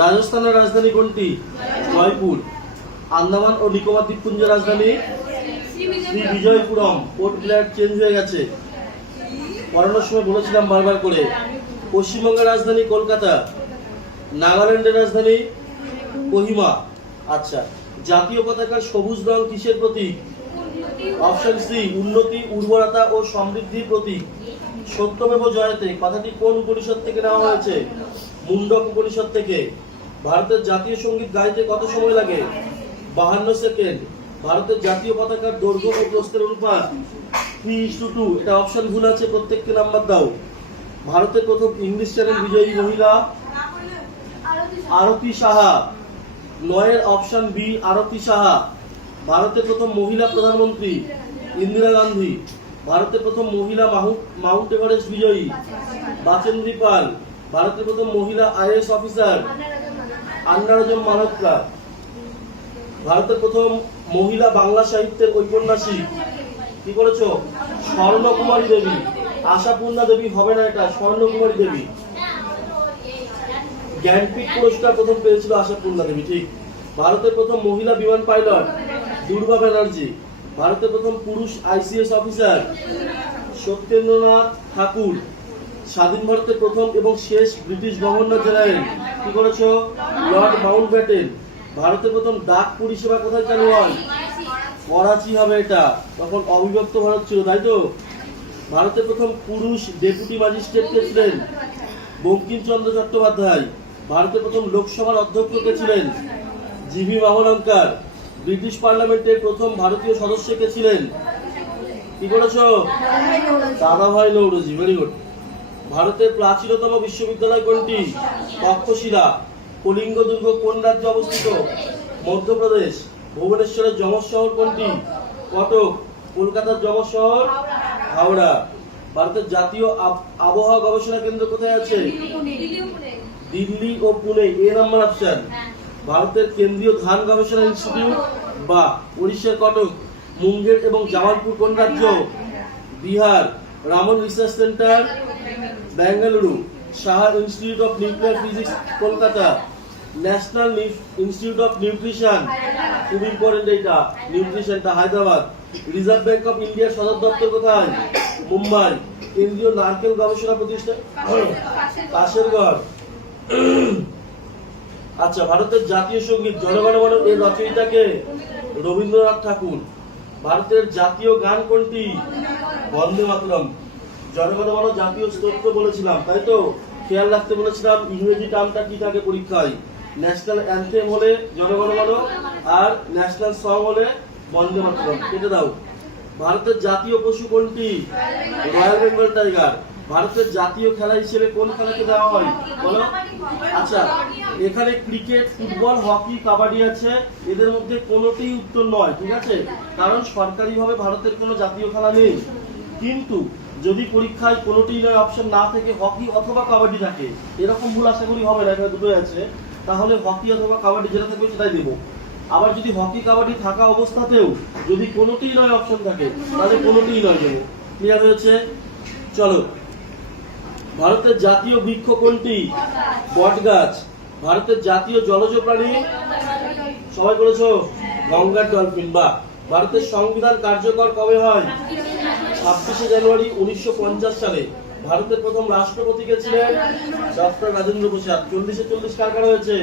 রাজস্থানের রাজধানী কোনটি? জয়পুর। আন্দামান ও নিকোবর দ্বীপপুঞ্জের রাজধানী শ্রী বিজয়পুরম। পোর্ট ব্লেয়ার চেঞ্জ হয়ে গেছে, পড়ানোর সময় বলেছিলাম বারবার করে। পশ্চিমবঙ্গের রাজধানী কলকাতা। নাগাল্যান্ডের রাজধানী কোহিমা। আচ্ছা, জাতীয় পতাকার সবুজ রং কিসের প্রতীক? অপশন সি, উন্নতি, উর্বরতা ও সমৃদ্ধির প্রতীক। সত্যমেব জয়তে কথাটি কোন উপনিষদ থেকে নেওয়া হয়েছে? মুন্ডক উপনিষদ থেকে। ভারতের জাতীয় সঙ্গীত গাইতে কত সময় লাগে? 52 সেকেন্ড। ভারতের জাতীয় পতাকার দৈর্ঘ্য ও প্রস্থের অনুপাত 3:2। এটা অপশন ভুল আছে, প্রত্যেককে নাম্বার দাও। ভারতের প্রথম ইংলিশ চ্যানেল বিজয়ী মহিলা আরতি সাহা। 9 অপশন বি, আরতি সাহা। ভারতের প্রথম মহিলা প্রধানমন্ত্রী ইন্দিরা গান্ধী। ভারতের প্রথম মহিলা মাউন্ট এভারেস্ট বিজয়ী বাচেন্দ্রী পাল। ভারতের প্রথম মহিলা আইএএস অফিসার আন্না রাজম মালহোত্রা। ভারতের প্রথম মহিলা বাংলা সাহিত্যের ঔপন্যাসিক কি করেছো? স্বর্ণকুমারী দেবী। আশাপূর্ণা দেবী হবে না, এটা স্বর্ণকুমারী দেবী। জ্ঞানপীঠ পুরস্কার প্রথম পেয়েছিল আশাপূর্ণা দেবী, ঠিক। ভারতের প্রথম মহিলা বিমান পাইলট দুর্গা ব্যানার্জি। ভারতের প্রথম পুরুষ আইসিএস অফিসার সত্যেন্দ্রনাথ ঠাকুর। স্বাধীন ভারতের প্রথম এবং শেষ ব্রিটিশ গভর্নর জেনারেল কি করেছো? Lord Mountbatten. ভারতের প্রথম ডাক পরিষেবা কোথায় চালু হয়? করাচি হবে এটা, তখন অবিভক্ত ভারত ছিল, তাই তো। ভারতের প্রথম পুরুষ ডেপুটি ম্যাজিস্ট্রেট কে ছিলেন? বঙ্কিমচন্দ্র চট্টোপাধ্যায়। ভারতের প্রথম লোকসভার অধ্যক্ষ কে ছিলেন? জিভি মাভলঙ্কার। ব্রিটিশ পার্লামেন্টের প্রথম ভারতীয় সদস্য কে ছিলেন? কি করেছো? দাদাভাই নওরোজি। Very good. ভারতের প্রাচীনতম বিশ্ববিদ্যালয় কোনটি? তক্ষশিলা। কলিঙ্গ দুর্গ কোন রাজ্যে অবস্থিত? মধ্যপ্রদেশ। ভুবনেশ্বরের যমজ শহর কোনটি? কটক। কলকাতার যমজ শহর হাওড়া। ভারতের জাতীয় আবহাওয়া গবেষণা কেন্দ্র কোথায় আছে? দিল্লি ও পুনে। এ নাম্বার অপশন। ভারতের কেন্দ্রীয় ধান গবেষণা ইনস্টিটিউট বা উড়িষ্যার কটক। মুঙ্গের এবং জামালপুর কোন রাজ্য? Bihar. Raman research centre Bengaluru. Saha institute of nuclear physics Kolkata. National institute of nutrition, খুব ইম্পর্টেন্ট এটা, নিউট্রিশনটা হায়দ্রাবাদ। রিজার্ভ ব্যাংক অফ ইন্ডিয়ার সদর দপ্তর কোথায়? মুম্বাই। কেন্দ্রীয় নারকেল গবেষণা প্রতিষ্ঠান কাশেরগড়। আচ্ছা, ভারতের জাতীয় সঙ্গীত জনগণ মন এর রচয়িতাকে? রবীন্দ্রনাথ ঠাকুর। ভারতের জাতীয় গান কোনটি? বন্দে মাতরম। জনগণ মন জাতীয় স্তোত্র বলেছিলাম, তাই তো। খেয়াল রাখতে বলেছিলাম ইংরেজি টার্মটা কি থাকে পরীক্ষায়। ন্যাশনাল অ্যান্থেম হলে জনগণ মন, আর ন্যাশনাল সং হলে বন্দে মাতরম। কেটে দাও। ভারতের জাতীয় পশু কোনটি? Royal Bengal tiger. ভারতের জাতীয় খেলা হিসেবে কোন খেলাকে দেওয়া হয় বলো? আচ্ছা, এখানে ক্রিকেট, ফুটবল, হকি, কাবাডি আছে, এদের মধ্যে কোনোটি উত্তর নয়, ঠিক আছে, কারণ সরকারিভাবে ভারতের কোনো জাতীয় খেলা নেই। কিন্তু যদি পরীক্ষায় কোনোটি নয় অপশন না থেকে হকি অথবা কাবাডি থাকে, এরকম ভুল আশা করি হবে না, এখানে দুটোই আছে, তাহলে হকি অথবা কাবাডি যেটা থাকবে সেটাই দেবো। আবার যদি হকি কাবাডি থাকা অবস্থাতেও যদি কোনোটি নয় অপশন থাকে, তাহলে কোনোটি নয় দেবো। ক্লিয়ার হয়েছে? চলো। ভারতের জাতীয় বৃক্ষ কোনটি? বট গাছ। ভারতের জাতীয় জলজ প্রাণী সবাই বলেছো? গঙ্গার ডলফিন। বা ভারতের সংবিধান কার্যকর কবে হয়? 26শে জানুয়ারি 1950 সালে। ভারতের প্রথম রাষ্ট্রপতি কে ছিলেন? ডক্টর রাজেন্দ্র প্রসাদ। 40-এ 40 কার কার হয়েছে?